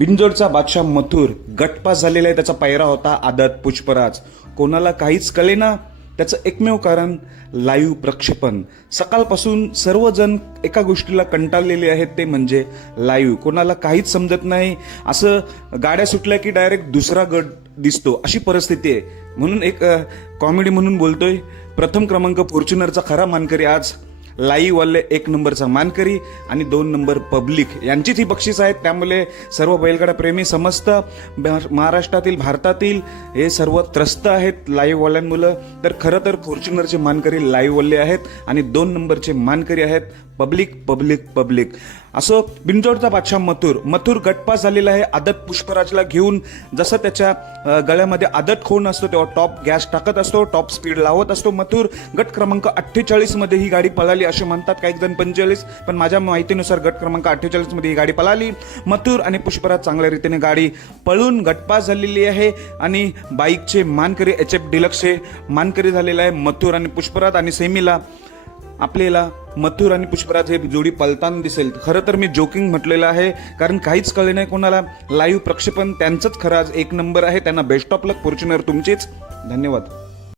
बिनजोडचा बादशाह मथुर गटपास झालेला आहे त्याचा पायरा होता आदत पुष्पराज कोणाला काहीच ना त्याचं एकमेव कारण लाईव्ह प्रक्षेपण सकाळपासून सर्वजण एका गोष्टीला कंटाळलेले आहेत ते म्हणजे लाईव्ह कोणाला काहीच समजत नाही असं गाड्या सुटल्या की डायरेक्ट दुसरा गट दिसतो अशी परिस्थिती आहे म्हणून एक कॉमेडी म्हणून बोलतोय प्रथम क्रमांक फॉर्च्युनरचा खरा मानकरी आज वाले एक नंबरचा मानकरी आणि दोन नंबर पब्लिक यांचीच ही बक्षीस आहेत त्यामुळे सर्व बैलगाडा प्रेमी समस्त महाराष्ट्रातील भारतातील हे सर्व त्रस्त आहेत मुलं तर खरं तर फॉर्च्युनरचे मानकरी वाले आहेत आणि दोन नंबरचे मानकरी आहेत पब्लिक पब्लिक पब्लिक असं बिंजोडचा बादशाह मथुर मथुर गटपास झालेला आहे आदत पुष्पराजला घेऊन जसं त्याच्या गळ्यामध्ये आदत खून असतो तेव्हा टॉप गॅस टाकत असतो टॉप स्पीड लावत असतो मथुर गट क्रमांक अठ्ठेचाळीसमध्ये ही गाडी पळाली पळाली असे म्हणतात काही जण पंचेचाळीस पण माझ्या माहितीनुसार गट क्रमांक मध्ये ही गाडी पळाली मथुर आणि पुष्परात चांगल्या रीतीने गाडी पळून गटपास झालेली आहे आणि बाईकचे मानकरी एच एफ डिलक्स हे मानकरी झालेले आहे मथुर आणि पुष्पराज आणि सेमीला आपल्याला मथुर आणि पुष्पराज हे जोडी पलताना दिसेल खरं तर मी जोकिंग म्हटलेलं आहे कारण काहीच कळले नाही कोणाला लाईव्ह प्रक्षेपण त्यांचंच खरं एक नंबर आहे त्यांना बेस्ट ऑफ लक फॉर्च्युनर तुमचेच धन्यवाद